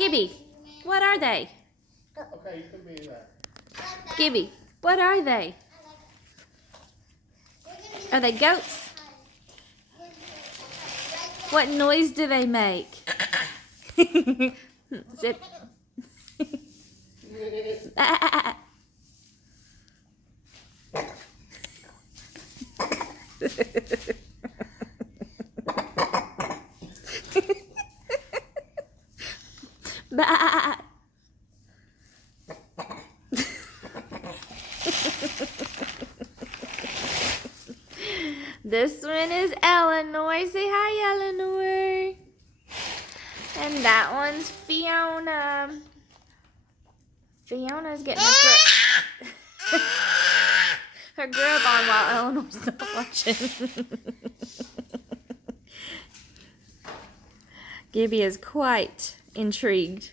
Gibby, what are they? Okay, you can be that. Gibby, what are they? Are they goats? What noise do they make? Zip. Bah. This one is Eleanor. Say hi, Eleanor. And that one's Fiona. Fiona's getting her grub on while Eleanor's not watching. Gibby is quite intrigued.